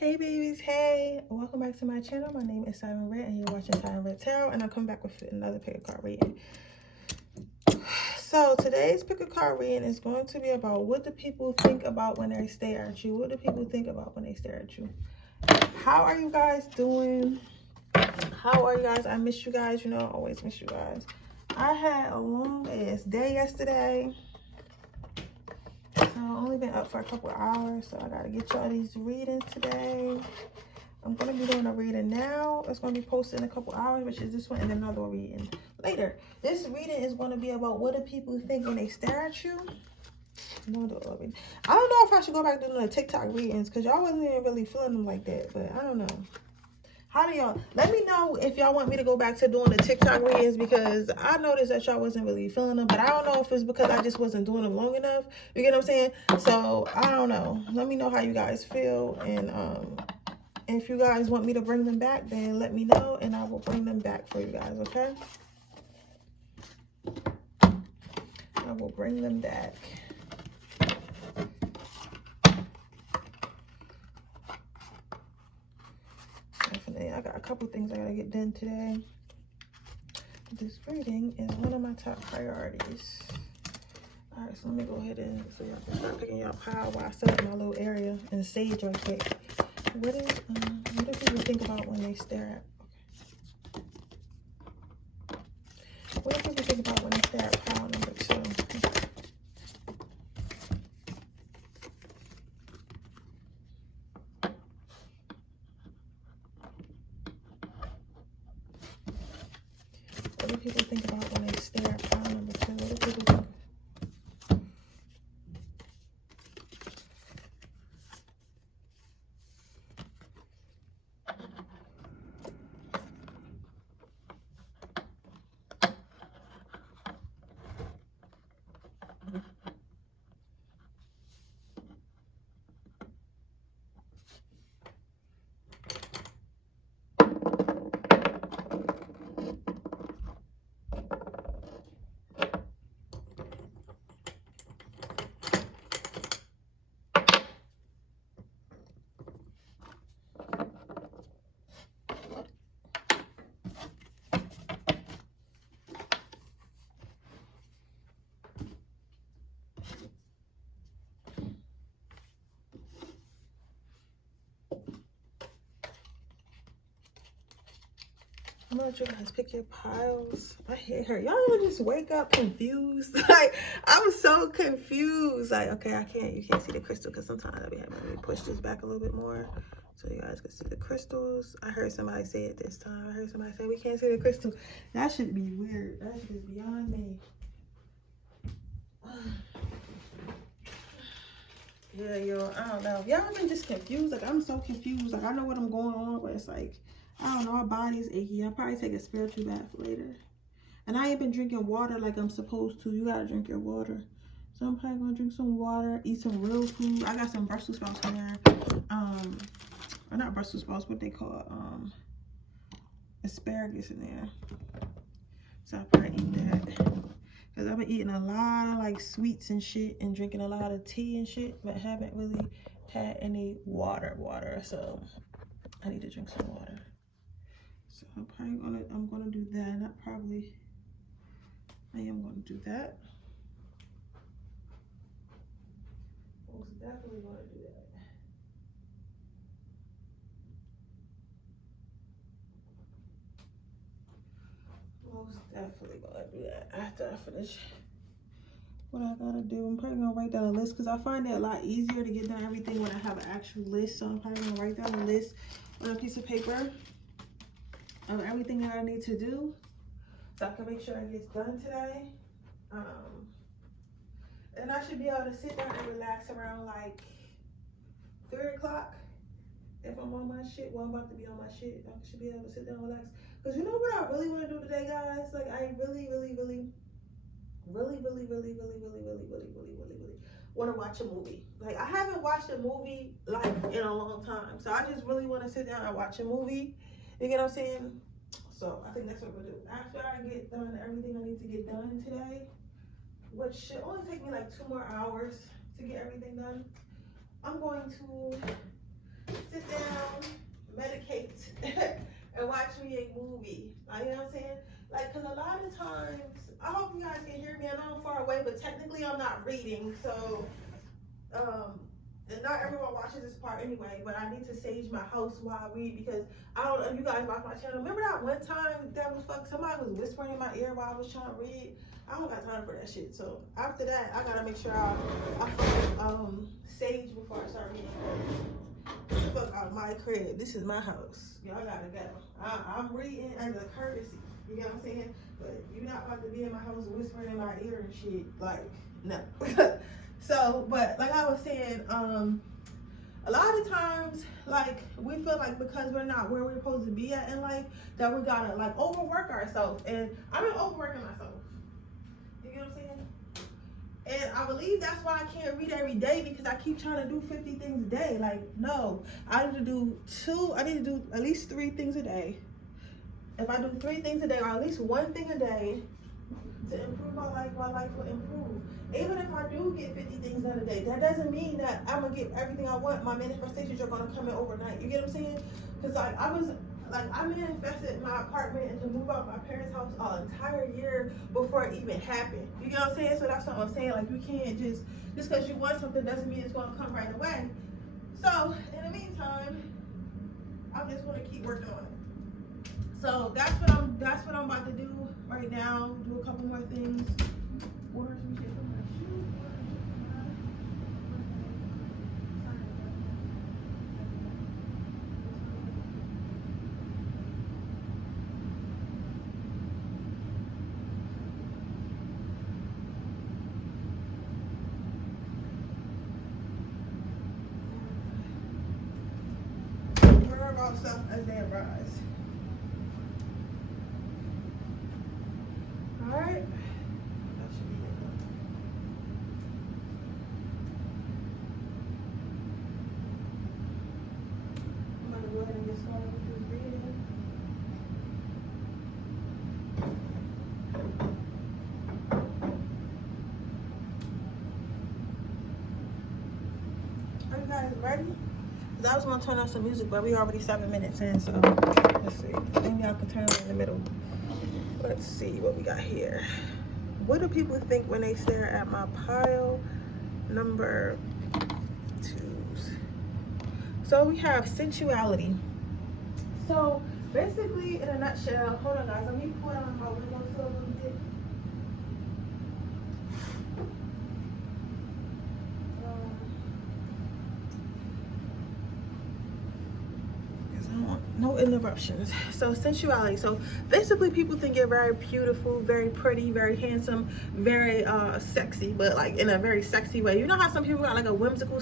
Hey babies, hey, welcome back to my channel. My name is Simon Red and you're watching Simon Red Tarot, and I'll come back with another pick a card reading. So today's pick a card reading is going to be about what do people think about when they stare at you. What do people think about when they stare at you? How are you guys doing? How are you guys? I miss you guys. You know, I always miss you guys. I had a long ass day yesterday. So I've only been up for a couple of hours, so I gotta get y'all these readings today. I'm gonna be doing a reading now. It's gonna be posted in a couple hours, which is this one, and another reading later. This reading is gonna be about what do people think when they stare at you. I don't know if I should go back to doing the TikTok readings because y'all wasn't even really feeling them like that, but I don't know. How do y'all, let me know if y'all want me to go back to doing the TikTok readings, because I noticed that y'all wasn't really feeling them, but I don't know if it's because I just wasn't doing them long enough. You get what I'm saying? So I don't know. Let me know how you guys feel, and if you guys want me to bring them back, then let me know and I will bring them back for you guys, okay? I will bring them back. Definitely. I got a couple things I gotta get done today. This reading is one of my top priorities. All right, so let me go ahead and so y'all can start picking y'all pile while I set up my little area and sage right quick. What do people think about when they stare at? Okay. What do people think about when they stare at pile number 2? What do people think about when they stare at pile number 2? What do people think? I'm gonna let you guys pick your piles. I hate her. Y'all ever just wake up confused? Like, I was so confused. Like, okay, you can't see the crystal because sometimes I'll be having to push this back a little bit more so you guys can see the crystals. I heard somebody say it this time. I heard somebody say we can't see the crystal. That should be weird. That should be beyond me. Yeah, yo, I don't know. Y'all been just confused. Like, I'm so confused. Like, I know what I'm going on, but it's like, I don't know, my body's achy. I'll probably take a spiritual bath later. And I ain't been drinking water like I'm supposed to. You gotta drink your water. So I'm probably gonna drink some water, eat some real food. I got some Brussels sprouts in there. Or not Brussels sprouts, what they call asparagus in there. So I'll probably eat that. Because I've been eating a lot of like sweets and shit and drinking a lot of tea and shit, but haven't really had any water. So I need to drink some water. So I'm gonna do that. I am gonna do that. Most definitely gonna do that. Most definitely gonna do that after I finish what I gotta do. I'm probably gonna write down a list because I find it a lot easier to get done everything when I have an actual list. So I'm probably gonna write down a list on a piece of paper of everything that I need to do so I can make sure it gets done today. And I should be able to sit down and relax around like 3 o'clock. If I'm on my shit, well, I'm about to be on my shit. I should be able to sit down and relax. Because you know what I really want to do today, guys? Like, I really want to watch a movie. Like, I haven't watched a movie, like, in a long time. So I just really want to sit down and watch a movie. You get what I'm saying? So I think that's what we'll do. After I get done everything I need to get done today, which should only take me like 2 more hours to get everything done, I'm going to sit down movie. Like, you know what I'm saying? Like, because a lot of times, I hope you guys can hear me. I know I'm far away, but technically I'm not reading. So, and not everyone watches this part anyway, but I need to sage my house while I read, because I don't know if you guys watch my channel. Remember that one time that was somebody was whispering in my ear while I was trying to read? I don't got time for that shit. So after that, I gotta make sure I fucking sage before I start reading. Fuck out my crib. This is my house. Y'all gotta go. I'm reading as a courtesy. You get what I'm saying? But you're not about to be in my house whispering in my ear and shit. Like, no. So, but like I was saying, a lot of times, like, we feel like because we're not where we're supposed to be at in life, that we gotta like overwork ourselves. And I've been overworking myself. You get what I'm saying? And I believe that's why I can't read every day, because I keep trying to do 50 things a day. Like, no, I need to do at least 3 things a day. If I do 3 things a day, or at least 1 thing a day to improve my life will improve. Even if I do get 50 things done a day, that doesn't mean that I'm gonna get everything I want. My manifestations are gonna come in overnight. You get what I'm saying? Because I manifested my apartment and to move out my parents' house an entire year before it even happened. You get what I'm saying? So that's what I'm saying. Like, you can't just because you want something doesn't mean it's gonna come right away. So in the meantime, I'm just gonna keep working on it. So that's what I'm about to do right now. Do a couple more things. Order some shit from my shoes. Worry about stuff as they arise. Alright. That should be it. I'm going to go ahead and get started with this reading. Are you guys ready? Because I was going to turn on some music, but we already 7 minutes in, so let's see. Maybe I can turn it in the middle. Let's see what we got here. What do people think when they stare at my pile? Number 2s. So we have sensuality. So basically, in a nutshell, hold on guys, let me pull down my window so a little bit. No interruptions. So sensuality. So basically people think you're very beautiful, very pretty, very handsome, very sexy, but like in a very sexy way. You know how some people got like a whimsical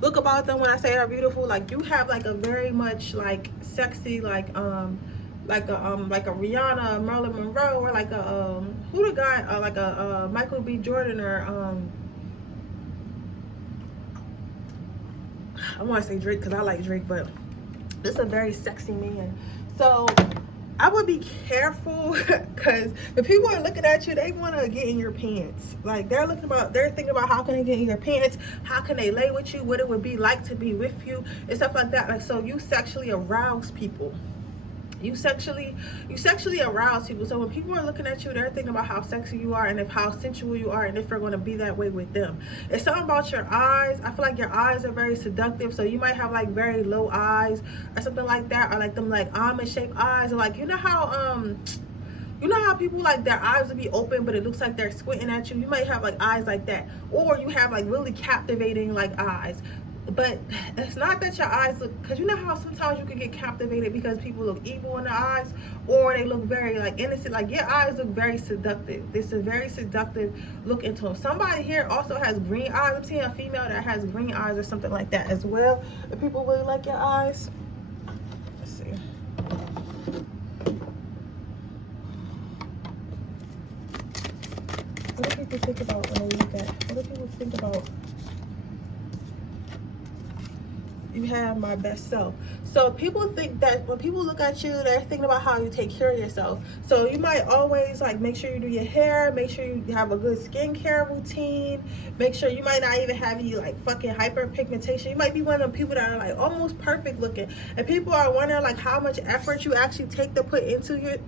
look about them when I say they're beautiful? Like you have like a very much like sexy, like a Rihanna, Marilyn Monroe, or like a who the guy like a Michael B. Jordan, or I want to say Drake because I like Drake, but this is a very sexy man. So I would be careful, because the people are looking at you, they want to get in your pants. Like they're thinking about how can they get in your pants, how can they lay with you, what it would be like to be with you, and stuff like that. Like, so you sexually arouse people. You sexually arouse people. So when people are looking at you, they're thinking about how sexy you are and how sensual you are, and if you're going to be that way with them. It's something about your eyes. I feel like your eyes are very seductive. So you might have like very low eyes or something like that, or like them like almond shaped eyes, or like you know how people like their eyes will be open but it looks like they're squinting at you. You might have like eyes like that, or you have like really captivating like eyes. But it's not that your eyes look, because you know how sometimes you can get captivated because people look evil in the eyes, or they look very like innocent. Like your eyes look very seductive. This is a very seductive look into them. Somebody here also has green eyes. I'm seeing a female that has green eyes or something like that as well. If people really like your eyes. Let's see. What do people think about when they look at? What do people think about You have my best self. So people think that when people look at you, they're thinking about how you take care of yourself. So you might always like make sure you do your hair, make sure you have a good skincare routine, make sure you might not even have any like fucking hyperpigmentation. You might be one of the people that are like almost perfect looking, and people are wondering like how much effort you actually take to put into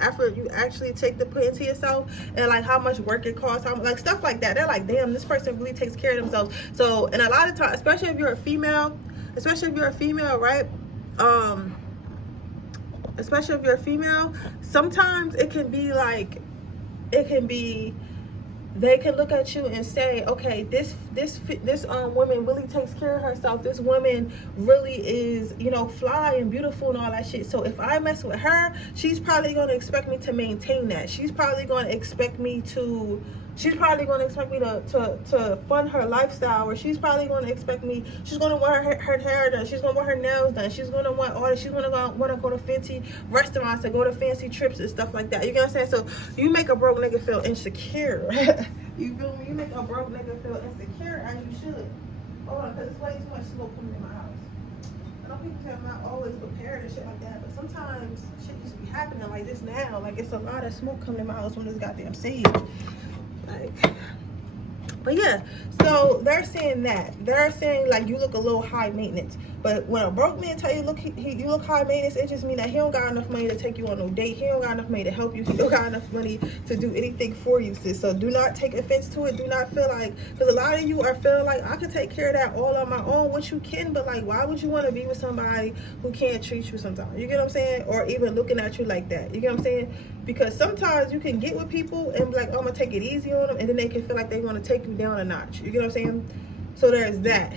effort you actually take to put into yourself, and like how much work it costs, like stuff like that. They're like, damn, this person really takes care of themselves. So, and a lot of times, especially if you're a female, right? Especially if you're a female, sometimes it can be like, they can look at you and say, okay, this woman really takes care of herself. This woman really is, you know, fly and beautiful and all that shit. So if I mess with her, she's probably going to expect me to maintain that. She's probably going to expect me to fund her lifestyle, or she's probably going to expect me, she's going to want her hair done, she's going to want her nails done, she's going to want all that, she's going to want to go to fancy restaurants and go to fancy trips and stuff like that. You get what I'm saying? So you make a broke nigga feel insecure. You feel me? You make a broke nigga feel insecure, as you should. Hold on, because it's way too much smoke coming in my house. I know people say I'm not always prepared and shit like that, but sometimes shit just be happening like this now. Like, it's a lot of smoke coming in my house from this goddamn sage. Like, but yeah, so they're saying like you look a little high maintenance. But when a broke man tell you you look high maintenance, it just means that he don't got enough money to take you on no date. He don't got enough money to help you. He don't got enough money to do anything for you, sis. So do not take offense to it. Do not feel like, because a lot of you are feeling like, I can take care of that all on my own, which you can, but like, why would you want to be with somebody who can't treat you sometimes? You get what I'm saying? Or even looking at you like that. You get what I'm saying? Because sometimes you can get with people and be like, oh, I'm gonna take it easy on them, and then they can feel like they want to take you down a notch. You get what I'm saying? So there's that.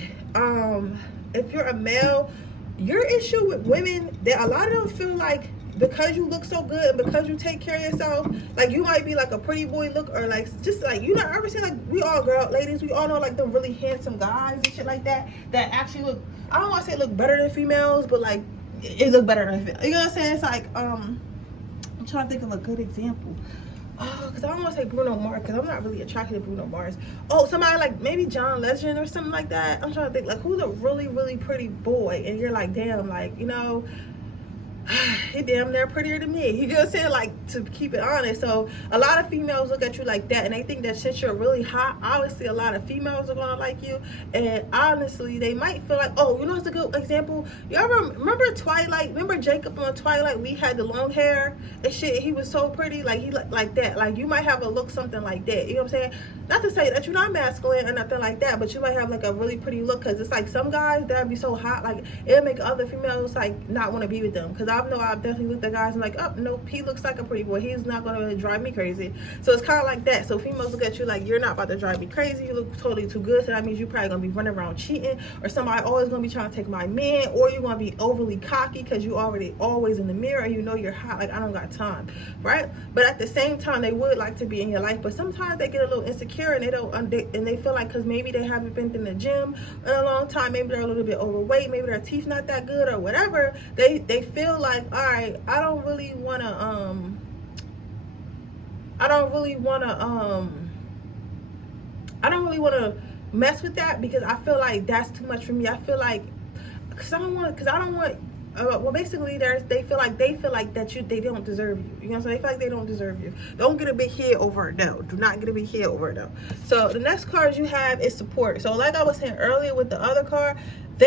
If you're a male, your issue with women, that a lot of them feel like because you look so good and because you take care of yourself, like you might be like a pretty boy look, or like just like, you know, ever seen like, we all ladies, we all know like the really handsome guys and shit like that actually look, I don't want to say look better than females, but like it look better than females. You know what I'm saying? It's like, I'm trying to think of a good example. Because I don't want to say Bruno Mars, because I'm not really attracted to Bruno Mars. Oh, somebody like maybe John Legend or something like that. I'm trying to think like, who's a really, really pretty boy, and you're like, damn, like, you know, he damn near prettier than me. You know what I'm saying? Like, to keep it honest. So a lot of females look at you like that, and they think that since you're really hot, obviously a lot of females are gonna like you. And honestly, they might feel like, oh, you know what's a good example? You ever remember Twilight? Remember Jacob on Twilight? We had the long hair and shit. He was so pretty. Like, he looked like that. Like, you might have a look something like that. You know what I'm saying? Not to say that you're not masculine or nothing like that, but you might have like a really pretty look, because it's like some guys that'd be so hot, like it'll make other females like not want to be with them. Because I know I've definitely looked at guys and like, oh nope, he looks like a pretty boy, he's not going to drive me crazy. So it's kind of like that. So females look at you like, you're not about to drive me crazy, you look totally too good, so that means you're probably going to be running around cheating, or somebody always going to be trying to take my man, or you're going to be overly cocky because you already always in the mirror and you know you're hot, like I don't got time, right? But at the same time, they would like to be in your life, but sometimes they get a little insecure and they don't, and they feel like, because maybe they haven't been in the gym in a long time, maybe they're a little bit overweight, maybe their teeth not that good or whatever, they feel like, all right, I don't really want to mess with that, because I feel like that's too much for me. I feel like, well, basically, they feel like that they don't deserve you. You know what I'm saying? They feel like they don't deserve you. Don't get a big head over it, though. Do not get a big head over it, though. So the next card you have is support. So like I was saying earlier with the other card,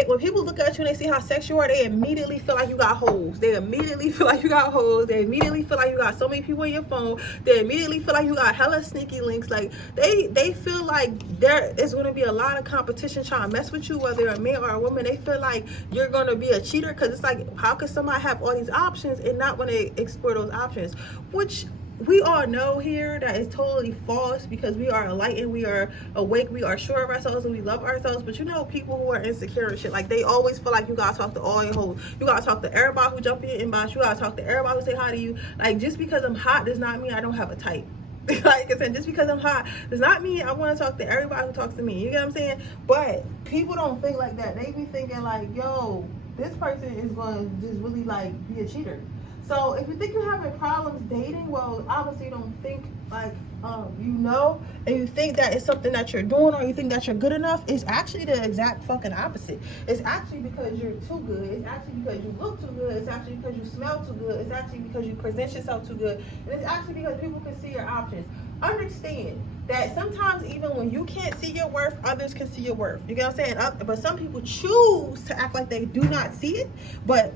when people look at you and they see how sexy you are, they immediately feel like you got hoes. They immediately feel like you got hoes. They immediately feel like you got so many people on your phone. They immediately feel like you got hella sneaky links. Like, they feel like there is going to be a lot of competition trying to mess with you, whether you're a man or a woman. They feel like you're going to be a cheater, because it's like, how can somebody have all these options and not want to explore those options? Which we all know here that is totally false, because we are enlightened, we are awake, we are sure of ourselves, and we love ourselves. But you know, people who are insecure and shit, like, they always feel like you gotta talk to all your hoes, you gotta talk to everybody who jump in your inbox, you gotta talk to everybody who say hi to you. Like, just because I'm hot does not mean I don't have a type. Like I said, just because I'm hot does not mean I want to talk to everybody who talks to me. You get what I'm saying? But people don't think like that. They be thinking like, yo, this person is going to just really like be a cheater. So if you think you're having problems dating, well, obviously you don't think like you know, and you think that it's something that you're doing, or you think that you're good enough. It's actually the exact fucking opposite. It's actually because you're too good. It's actually because you look too good. It's actually because you smell too good. It's actually because you present yourself too good. And it's actually because people can see your options. Understand that sometimes even when you can't see your worth, others can see your worth. You get what I'm saying? But some people choose to act like they do not see it, but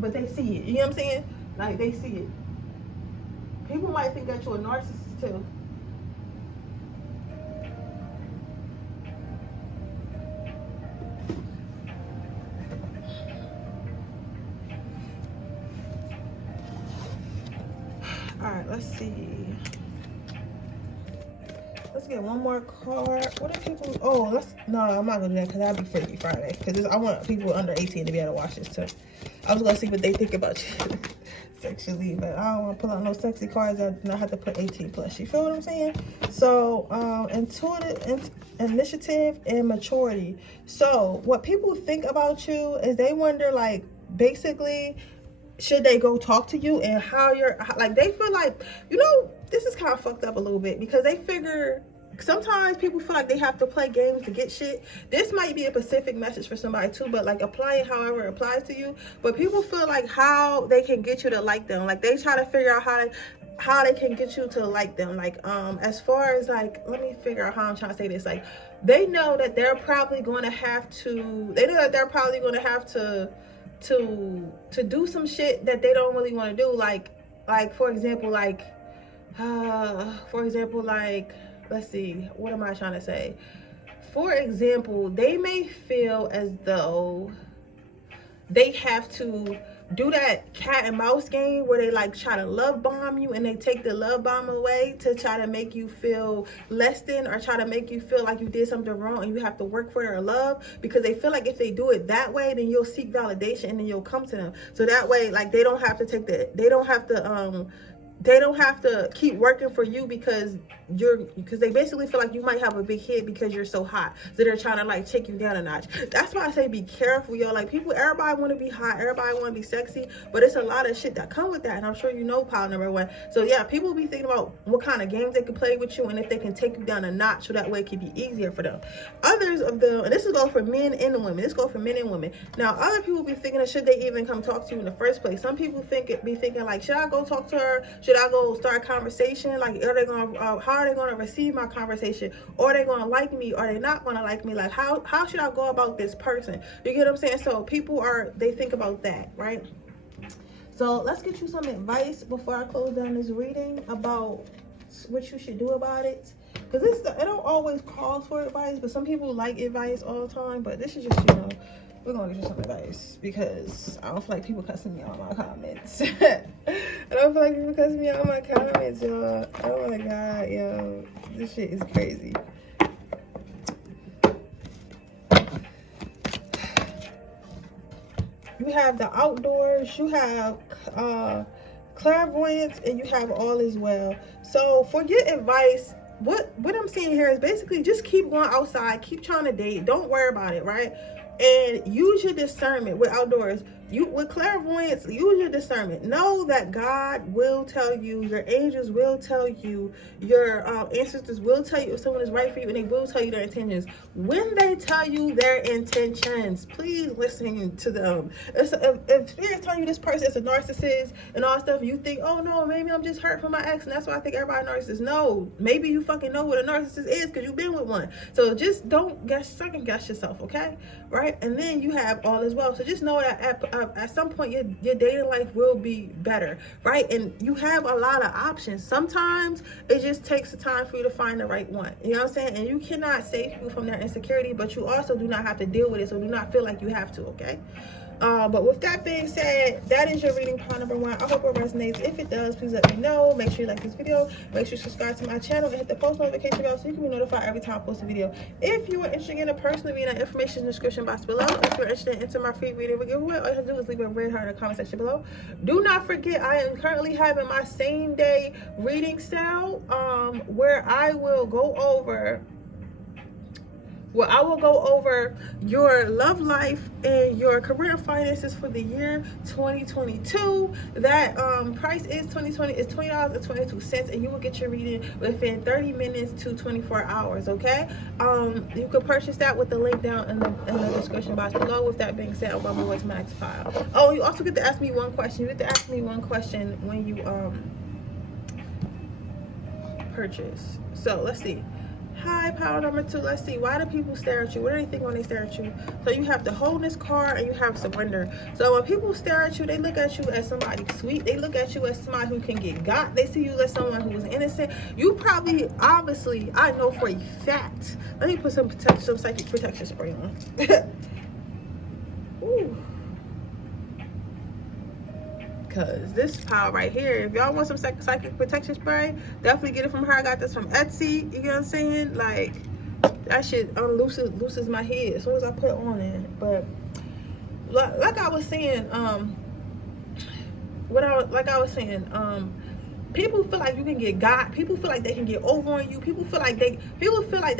they see it. You know what I'm saying? Like, they see it. People might think that you're a narcissist too. All right, let's see. Let's get one more card. What do people? Oh, no, I'm not gonna do that because that'd be Freaky Friday. Because I want people under 18 to be able to watch this too. I was gonna see what they think about you sexually, but I don't want to pull out no sexy cards. I do not have to put 18 plus. You feel what I'm saying? So, initiative, and maturity. So, what people think about you is they wonder, like, basically, should they go talk to you, and how you're, like, they feel like, you know, this is kind of fucked up a little bit, because they figure sometimes people feel like they have to play games to get shit. This might be a specific message for somebody too, but like, apply it however it applies to you. But people feel like how they can get you to like them. Like, they try to figure out how they can get you to like them. Like, as far as, like, let me figure out how I'm trying to say this. Like, they know that they're probably going to have to do some shit that they don't really want to do. Like for example, let's see, what am I trying to say? For example, they may feel as though they have to do that cat and mouse game where they like try to love bomb you, and they take the love bomb away to try to make you feel less than, or try to make you feel like you did something wrong and you have to work for their love, because they feel like if they do it that way, then you'll seek validation and then you'll come to them. So that way, like, they don't have to keep working for you because they basically feel like you might have a big head because you're so hot. So they're trying to like take you down a notch. That's why I say be careful, y'all. Like, everybody want to be hot, everybody want to be sexy, but it's a lot of shit that come with that. And I'm sure you know pile number one. So yeah, people be thinking about what kind of games they can play with you, and if they can take you down a notch, so that way it can be easier for them. Others of them, and this is go for men and women. This go for men and women. Now, other people be thinking, should they even come talk to you in the first place? Some people be thinking like, should I go talk to her? Should I go start a conversation? Like, are they gonna how are they gonna receive my conversation? Or are they gonna like me? Or are they not gonna like me? Like, how should I go about this person? You get what I'm saying? So people they think about that, right? So let's get you some advice before I close down this reading about what you should do about it. Because it don't always call for advice, but some people like advice all the time. But this is just, you know, we're gonna get you some advice, because I don't feel like people cussing me out on my comments. I don't feel like people cussing me out on my comments, y'all. Oh my god, yo, this shit is crazy. You have the outdoors, you have clairvoyance, and you have all as well. So for your advice, what I'm seeing here is basically just keep going outside, keep trying to date, don't worry about it, right? And use your discernment with outdoors. With clairvoyance, use your discernment. Know that God will tell you, your angels will tell you, your ancestors will tell you if someone is right for you, and they will tell you their intentions. When they tell you their intentions, please listen to them. If Spirit's telling you this person is a narcissist and all stuff, you think, oh no, maybe I'm just hurt from my ex, and that's why I think everybody narcissist. No, maybe you fucking know what a narcissist is because you've been with one. So just don't second guess yourself, okay? Right? And then you have all as well. So just know that at some point your dating life will be better, right? And you have a lot of options. Sometimes it just takes the time for you to find the right one. You know what I'm saying? And you cannot save people from their insecurity, but you also do not have to deal with it. So do not feel like you have to, okay? But with that being said, that is your reading part number one. I hope it resonates. If it does, please let me know. Make sure you like this video. Make sure you subscribe to my channel and hit the post notification bell so you can be notified every time I post a video. If you are interested in a personal reading, information in the description box below. If you're interested in entering my free reading giveaway, all you have to do is leave a red heart in the comment section below. Do not forget, I am currently having my same day reading sale, where I will go over where I will go over your love life and your career and finances for the year 2022. That price is $20.22, and you will get your reading within 30 minutes to 24 hours. Okay, you can purchase that with the link down in the description box below. With that being said, I'm going to move to my next pile. Oh, you also get to ask me one question. You get to ask me one question when you purchase. So let's see. Hi, pile number 2. Let's see. Why do people stare at you? What do they think when they stare at you? So you have the wholeness card and you have surrender. So when people stare at you, they look at you as somebody sweet. They look at you as somebody who can get got. They see you as someone who is innocent. You probably, obviously, I know for a fact. Let me put some psychic protection spray on. Ooh. Because this pile right here, if y'all want some psychic protection spray, definitely get it from her. I got this from Etsy. You know what I'm saying? Like, that shit looses my head as soon as I put it on it. But like I was saying, people feel like you can get got. People feel like they can get over on you. People feel like they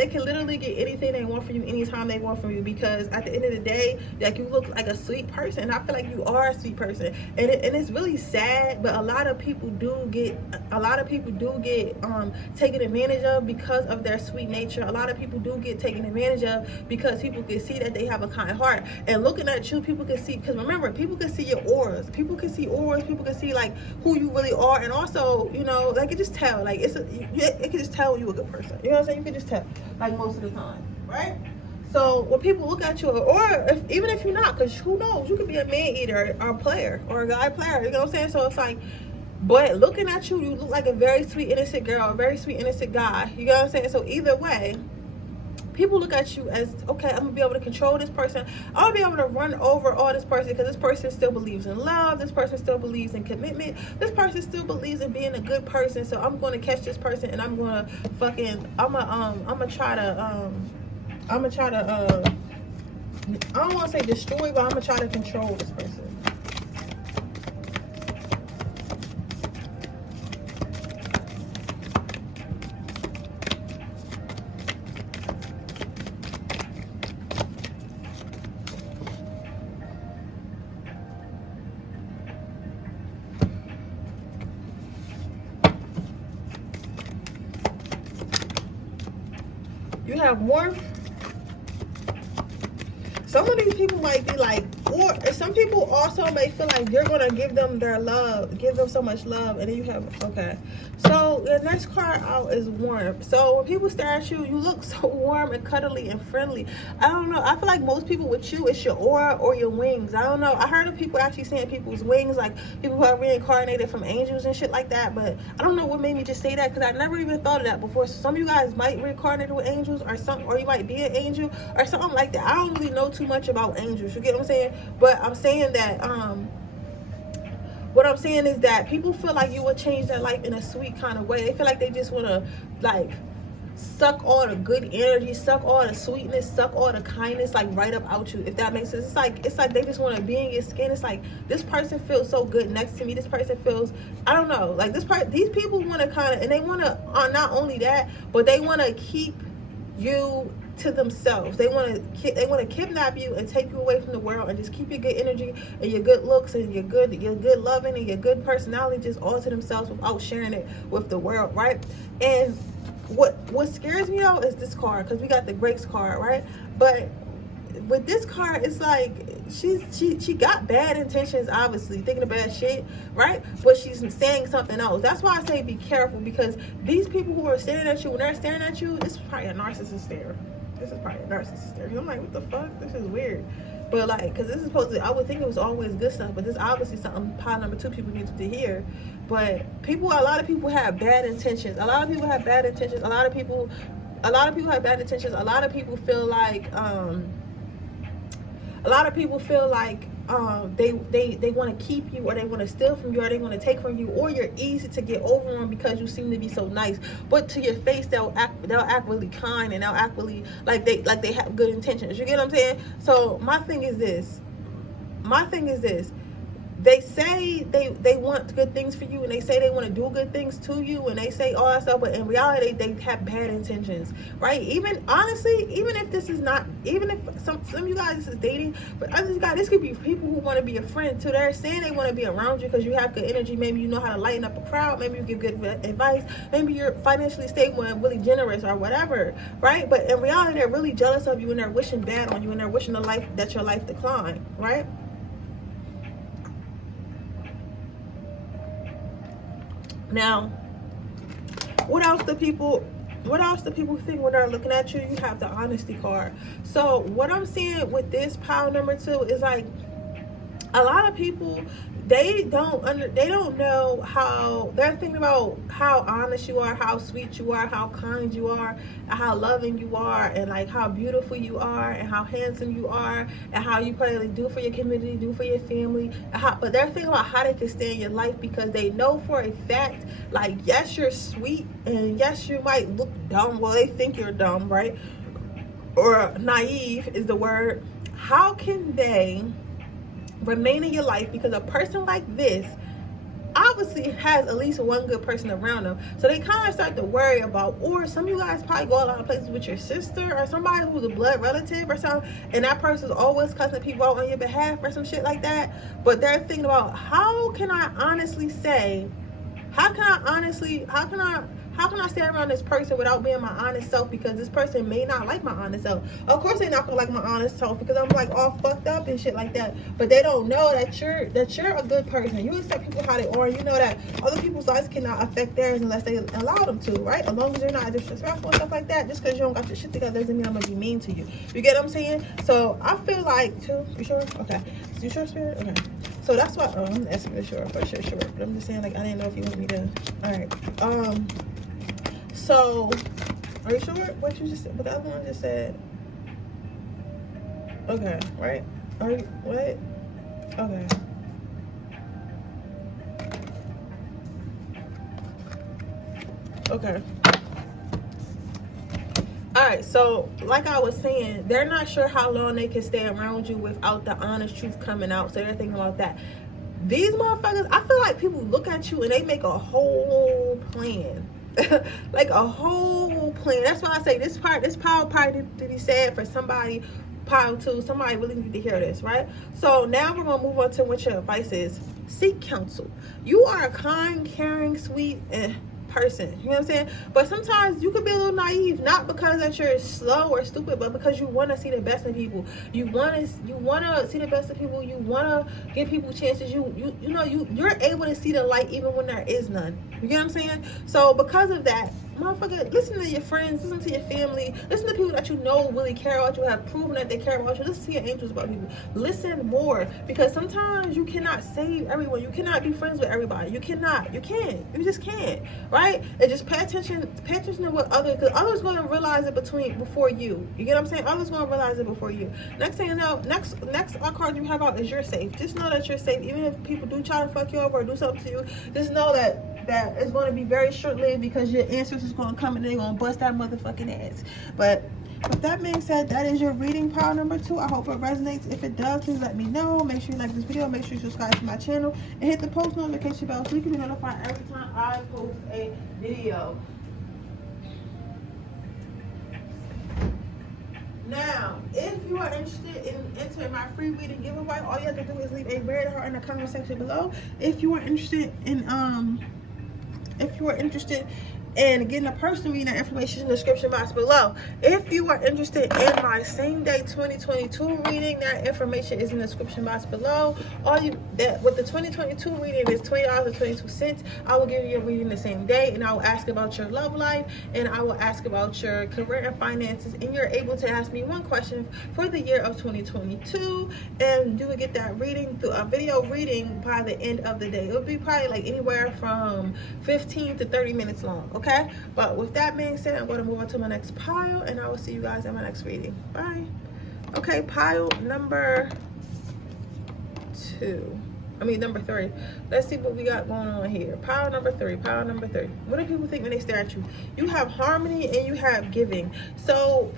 can literally get anything they want from you anytime they want from you, because at the end of the day, like, you look like a sweet person. And I feel like you are a sweet person. And it's really sad, but a lot of people do get taken advantage of because of their sweet nature. A lot of people do get taken advantage of because people can see that they have a kind heart. And looking at you, people can see, because remember, people can see your auras. People can see auras. People can see like who you really are. And also, you know, like, it just tell, like, it can just tell when you a good person. You know what I'm saying? You can just tell, like, most of the time, right? So when people look at you, or even if you're not, because who knows, you could be a man eater or a player or a guy player. You know what I'm saying? So it's like, but looking at you, you look like a very sweet, innocent girl, a very sweet, innocent guy. You know what I'm saying? So either way, people look at you as, okay, I'm gonna be able to control this person. I'm gonna be able to run over all this person, because this person still believes in love. This person still believes in commitment. This person still believes in being a good person. So I'm going to catch this person, and I'm gonna try to I don't want to say destroy, but I'm gonna try to control this person. You have warmth. Some of these people might be like, or some people also may feel like you're gonna give them their love, give them so much love, and then you have, okay. So the next card out is warm. So when people stare at you, you look so warm and cuddly and friendly. I don't know. I feel like most people with you, it's your aura or your wings. I don't know. I heard of people actually saying people's wings, like people who are reincarnated from angels and shit like that. But I don't know what made me just say that, because I never even thought of that before. So some of you guys might reincarnate with angels, or you might be an angel or something like that. I don't really know too much about angels. You get what I'm saying? But I'm saying that what I'm saying is that people feel like you will change their life in a sweet kind of way. They feel like they just want to, like, suck all the good energy, suck all the sweetness, suck all the kindness, like, right up out you, if that makes sense. It's like they just want to be in your skin. It's like, this person feels so good next to me. This person feels, I don't know, like, these people want to kind of, and they want to, not only that, but they want to keep you to themselves. They want to kidnap you and take you away from the world, and just keep your good energy and your good looks and your good loving and your good personality just all to themselves without sharing it with the world, right? And what scares me though is this card, because we got the Grace card, right? But with this card, it's like she got bad intentions, obviously thinking of bad shit, right? But she's saying something else. That's why I say be careful, because these people who are staring at you, when they're staring at you, this is probably a narcissist stare. This is probably a narcissist stare. I'm like, what the fuck? This is weird. But like, because this is supposed to, I would think it was always good stuff, but this obviously something pile number 2 people need to hear. But a lot of people have bad intentions. A lot of people have bad intentions. A lot of people have bad intentions. A lot of people feel like they want to keep you, or they want to steal from you, or they want to take from you, or you're easy to get over on because you seem to be so nice. But to your face, they'll act really kind, and they'll act really like they have good intentions. You get what I'm saying? So my thing is this. they say they want good things for you, and they say they want to do good things to you, and they say all that stuff, but in reality they have bad intentions, right? Even honestly, even if this is not, even if some of you guys, this is dating, but other guys, this could be people who want to be a friend too. They're saying they want to be around you because you have good energy. Maybe you know how to lighten up a crowd. Maybe you give good advice. Maybe you're financially stable and really generous or whatever, right? But in reality, they're really jealous of you, and they're wishing bad on you, and they're wishing that your life decline, right? Now, what else do people think when they're looking at you? You have the honesty card. So what I'm seeing with this pile number 2 is like, a lot of people, they don't know how, they're thinking about how honest you are, how sweet you are, how kind you are, and how loving you are, and like how beautiful you are, and how handsome you are, and how you probably do for your community, do for your family, but they're thinking about how they can stay in your life, because they know for a fact, like, yes, you're sweet, and yes, you might look dumb. Well, they think you're dumb, right? Or naive is the word. How can they remain in your life? Because a person like this obviously has at least one good person around them, so they kind of start to worry about, or some of you guys probably go a lot of places with your sister or somebody who's a blood relative or something, and that person's always cussing people out on your behalf or some shit like that. But they're thinking about, how can I stay around this person without being my honest self, because this person may not like my honest self. Of course they're not gonna like my honest self, because I'm like all fucked up and shit like that. But they don't know that you're a good person. You accept people how they are. You know that other people's lives cannot affect theirs unless they allow them to, right? As long as you're not disrespectful and stuff like that. Just because you don't got your shit together doesn't mean I'm gonna be mean to you. You get what I'm saying? So I feel like, too, you sure? Okay. You sure, Spirit? Okay. So that's why, I'm asking for sure, but I'm just saying, like, I didn't know if you want me to. All right. So, are you sure what you just said? But the other one just said, okay, right? Are you, what? Okay. Okay. All right, so like I was saying, they're not sure how long they can stay around you without the honest truth coming out. So they're thinking about that. These motherfuckers, I feel like people look at you and they make a whole plan. Like a whole plan. That's why I say this power probably to be said for somebody, pile 2, somebody really need to hear this, right? So now we're gonna move on to what your advice is. Seek counsel. You are a kind, caring, sweet person, you know what I'm saying? But sometimes you could be a little naive, not because that you're slow or stupid, but because you want to see the best in people. You want to see the best in people. You want to give people chances. You're able to see the light even when there is none. You get what I'm saying? So because of that, motherfucker, listen to your friends, listen to your family, listen to people that you know really care about you, have proven that they care about you. Listen to your angels about people. Listen more, because sometimes you cannot save everyone. You cannot be friends with everybody. You just can't, right? And just pay attention to what others, because others going to realize it before you. You get what I'm saying? Others going to realize it before you. Next thing you know, next card you have out is you're safe. Just know that you're safe. Even if people do try to fuck you over or do something to you, just know that it's going to be very short-lived, because your answers is going to come and they're going to bust that motherfucking ass. But with that being said, that is your reading pile number 2. I hope it resonates. If it does, please let me know. Make sure you like this video. Make sure you subscribe to my channel and hit the post notification bell so you can be notified every time I post a video. Now, if you are interested in entering my free reading giveaway, all you have to do is leave a red heart in the comment section below. If you are interested in getting a personal reading, that information in the description box below. If you are interested in my same day 2022 reading, that information is in the description box below. With the 2022 reading is $20.22. I will give you a reading the same day, and I will ask about your love life, and I will ask about your career and finances, and you're able to ask me one question for the year of 2022, and you will get that reading through a video reading by the end of the day. It'll be probably like anywhere from 15 to 30 minutes long. Okay, but with that being said, I'm going to move on to my next pile, and I will see you guys in my next reading. Bye. Okay, pile number 2. Number 3. Let's see what we got going on here. Pile number 3. What do people think when they stare at you? You have harmony and you have giving. So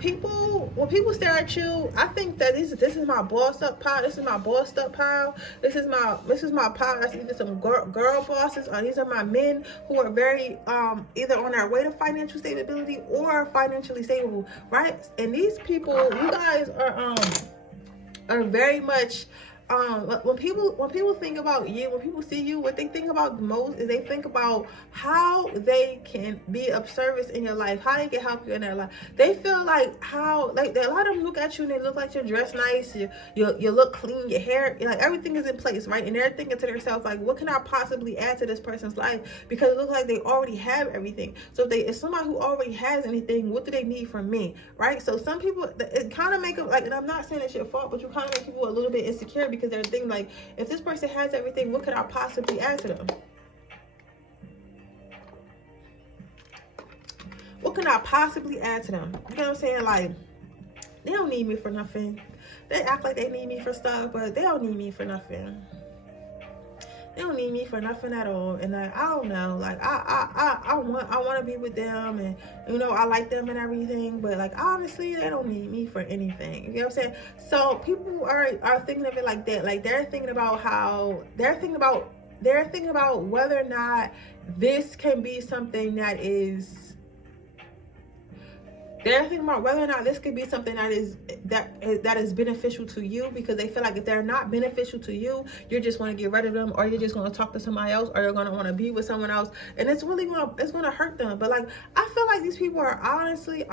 when people stare at you, I think that this is my boss up pile. This is my bossed up pile. This is my pile. That's either some girl bosses, or these are my men who are very either on their way to financial stability or financially stable, right? And these people, you guys are very much when people think about you, when people see you, what they think about the most is they think about how they can be of service in your life, how they can help you in their life. They feel like a lot of them look at you and they look like you're dressed nice, you look clean, your hair, like everything is in place, right? And they're thinking to themselves, like, what can I possibly add to this person's life? Because it looks like they already have everything. So if somebody who already has anything, what do they need from me, right? So some people, it kind of make them like, and I'm not saying it's your fault, but you kind of make people a little bit insecure, because they're thinking like, if this person has everything, what could I possibly add to them? What can I possibly add to them? You know what I'm saying? Like, they don't need me for nothing. They act like they need me for stuff, but they don't need me for nothing. They don't need me for nothing at all. And like, I don't know, like I want to be with them, and you know, I like them and everything, but like, honestly, they don't need me for anything. You know what I'm saying? So people are thinking of it like that. Like, they're thinking about whether or not this can be something that is, they're thinking about whether or not this could be something that is beneficial to you, because they feel like if they're not beneficial to you, you're just want to get rid of them, or you're just going to talk to somebody else, or you're going to want to be with someone else, and it's going to hurt them. But like, I feel like these people are honestly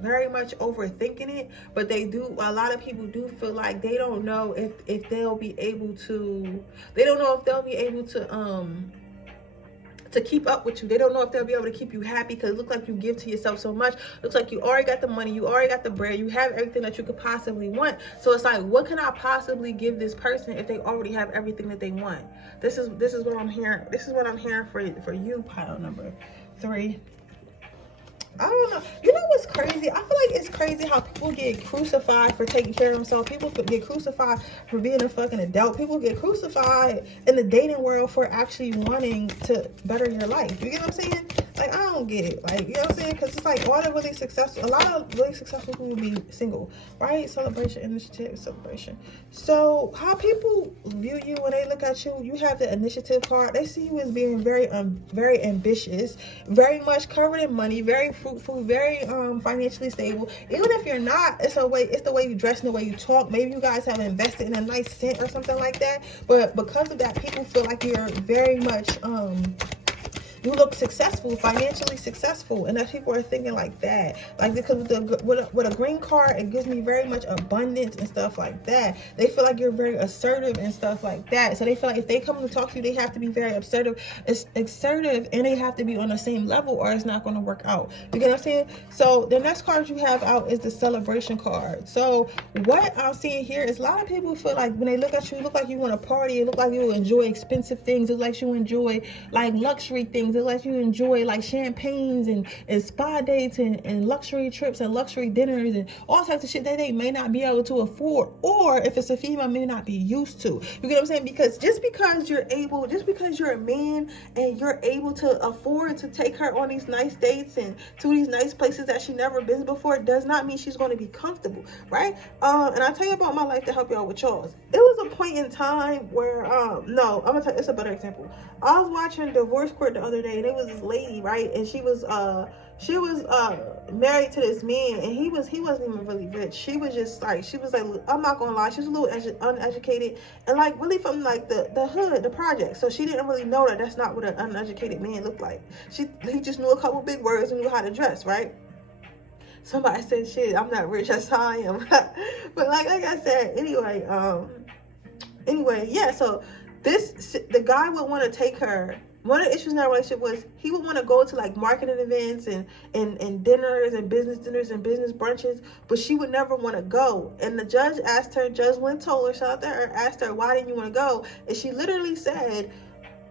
very much overthinking it. But a lot of people do feel like they don't know if they'll be able to, to keep up with you. They don't know if they'll be able to keep you happy, because it looks like you give to yourself so much. Looks like you already got the money, you already got the bread, you have everything that you could possibly want. So it's like, what can I possibly give this person if they already have everything that they want? This is what I'm hearing. This is what I'm hearing for you, pile number 3. I don't know. You know what's crazy? I feel like it's crazy how people get crucified for taking care of themselves. People get crucified for being a fucking adult. People get crucified in the dating world for actually wanting to better your life. You get what I'm saying? Like, I don't get it. Like, you know what I'm saying? Because it's like, a lot of really successful people will be single, right? Celebration, initiative, celebration. So how people view you when they look at you, you have the initiative card. They see you as being very ambitious, very much covered in money, very fruitful, very financially stable. Even if you're not, it's the way you dress and the way you talk. Maybe you guys have invested in a nice scent or something like that. But because of that, people feel like you're very much you look successful, financially successful, and that people are thinking like that. Like, because with a green card, it gives me very much abundance and stuff like that. They feel like you're very assertive and stuff like that. So they feel like if they come to talk to you, they have to be very assertive, and they have to be on the same level, or it's not going to work out. You get what I'm saying? So the next card you have out is the celebration card. So what I'm seeing here is a lot of people feel like when they look at you, it look like you want to party. It look like you enjoy expensive things. It looks like you enjoy like luxury things. It lets you enjoy like champagnes and spa dates and luxury trips and luxury dinners and all types of shit that they may not be able to afford, or if it's a female, may not be used to. You get what I'm saying? Because just because you're a man and you're able to afford to take her on these nice dates and to these nice places that she never been before, does not mean she's going to be comfortable, right? And I'll tell you about my life to help y'all with y'all's. It was a point in time where no, I'm gonna tell you, it's a better example. I was watching Divorce Court the other day, and it was this lady, right? And she was married to this man, and he wasn't even really rich. She was like, I'm not gonna lie, she was a little uneducated, and like really from like the hood, the project. So she didn't really know that that's not what an uneducated man looked like. He just knew a couple big words and knew how to dress, right? Somebody said, shit, I'm not rich, that's how I am. But like I said, anyway, yeah, so the guy would want to take her. One of the issues in that relationship was he would want to go to like marketing events and dinners and business brunches, but she would never want to go. And the Judge Lynn told her, shout out to her, asked her, why didn't you want to go? And she literally said,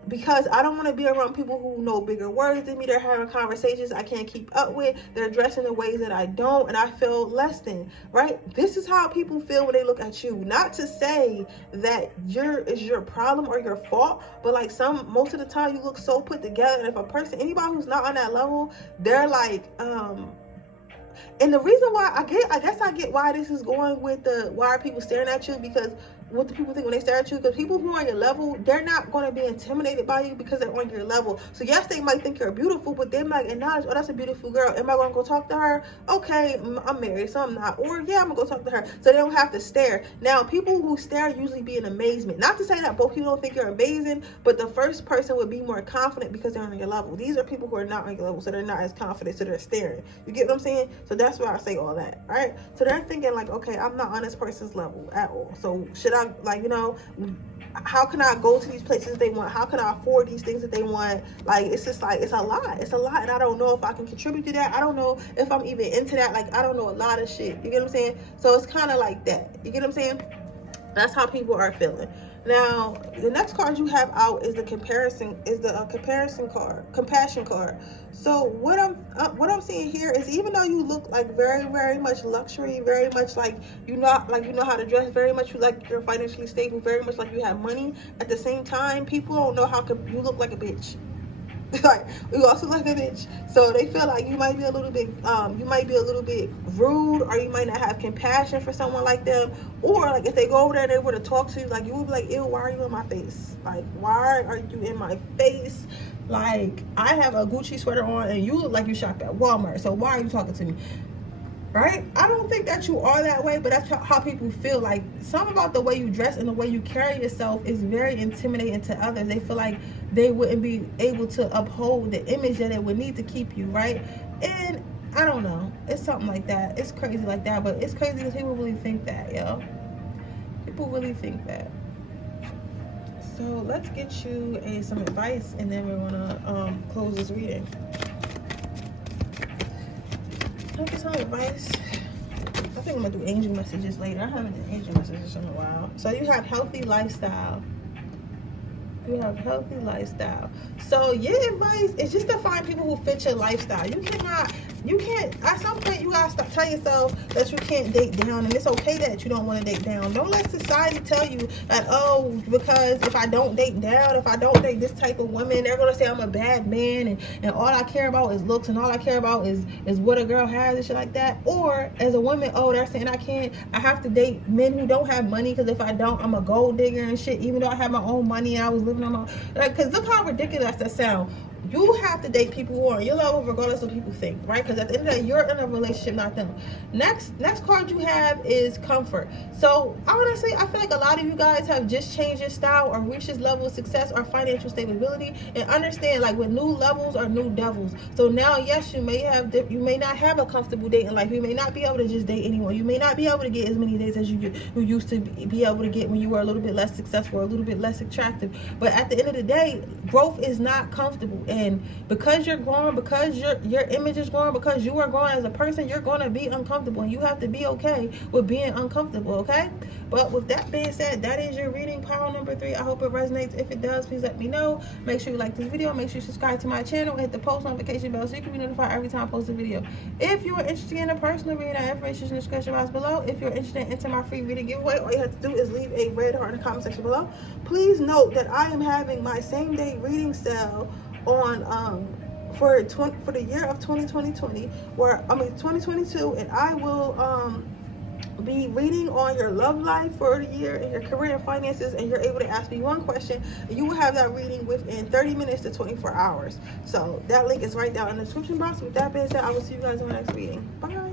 because I don't want to be around people who know bigger words than me. They're having conversations I can't keep up with. They're dressing in ways that I don't, and I feel less than, right? This is how people feel when they look at you. Not to say that is your problem or your fault, but like most of the time you look so put together, and if a person, anybody who's not on that level, they're like, and the reason why I guess I get why this is going with why are people staring at you, because what do people think when they stare at you? Because people who are on your level, they're not going to be intimidated by you because they're on your level. So yes, they might think you're beautiful, but they might acknowledge, oh, that's a beautiful girl. Am I going to go talk to her? Okay, I'm married, so I'm not. Or yeah, I'm going to go talk to her. So they don't have to stare. Now, people who stare usually be in amazement. Not to say that both people don't think you're amazing, but the first person would be more confident because they're on your level. These are people who are not on your level, so they're not as confident, so they're staring. You get what I'm saying? So that's why I say all that, all right? So they're thinking like, okay, I'm not on this person's level at all. So should I, like, you know, how can I go to these places they want? How can I afford these things that they want? Like, it's just like, it's a lot, and I don't know if I can contribute to that. I don't know if I'm even into that. Like, I don't know a lot of shit. You get what I'm saying? So it's kind of like that. You get what I'm saying? That's how people are feeling. Now, the next card you have out is the compassion card. So what I'm seeing here is, even though you look like very, very much luxury, very much like you know how to dress, very much like you're financially stable, very much like you have money, at the same time, people don't know how you look like a bitch. Like, you also like a bitch, so they feel like you might be a little bit rude, or you might not have compassion for someone like them, or like if they go over there and they were to talk to you, like, you would be like, ew, why are you in my face? Like, why are you in my face? Like, I have a Gucci sweater on and you look like you shop at Walmart, so why are you talking to me? Right? I don't think that you are that way, but that's how people feel. Like, something about the way you dress and the way you carry yourself is very intimidating to others. They feel like they wouldn't be able to uphold the image that it would need to keep you, right? And I don't know, it's something like that. It's crazy like that, but it's crazy because people really think that, yo. People really think that. So let's get you some advice, and then we're gonna close this reading. Can I get some advice? I think I'm gonna do angel messages later. I haven't done angel messages in a while. So you have healthy lifestyle. You have healthy lifestyle. So your advice is just to find people who fit your lifestyle. You can't, at some point you gotta stop, tell yourself that you can't date down, and it's okay that you don't want to date down. Don't let society tell you that, oh, because if I don't date down, if I don't date this type of woman, they're gonna say I'm a bad man, and all I care about is looks, and all I care about is what a girl has and shit like that. Or as a woman, oh, they're saying I have to date men who don't have money, because if I don't, I'm a gold digger and shit, even though I have my own money and I was living on my, like, because look how ridiculous that sounds. You have to date people who are on your level regardless of what people think, right? Because at the end of the day, you're in a relationship, not them. Next card you have is comfort. So honestly, I feel like a lot of you guys have just changed your style or reached this level of success or financial stability, and understand, like, with new levels are new devils. So now, yes, you may not have a comfortable dating life. You may not be able to just date anyone. You may not be able to get as many dates as you used to be able to get when you were a little bit less successful or a little bit less attractive. But at the end of the day, growth is not comfortable. And because you're growing, because your image is growing, because you are growing as a person, you're going to be uncomfortable, and you have to be okay with being uncomfortable, okay? But with that being said, that is your reading, pile number 3. I hope it resonates. If it does, please let me know. Make sure you like this video. Make sure you subscribe to my channel and hit the post notification bell so you can be notified every time I post a video. If you are interested in a personal reading, that information is in the description box below. If you're interested in entering my free reading giveaway, all you have to do is leave a red heart in the comment section below. Please note that I am having my same day reading sale on for the year of 2022, and I will be reading on your love life for the year and your career and finances, and you're able to ask me one question, and you will have that reading within 30 minutes to 24 hours. So that link is right down in the description box. With that being said, I will see you guys in my next reading. Bye.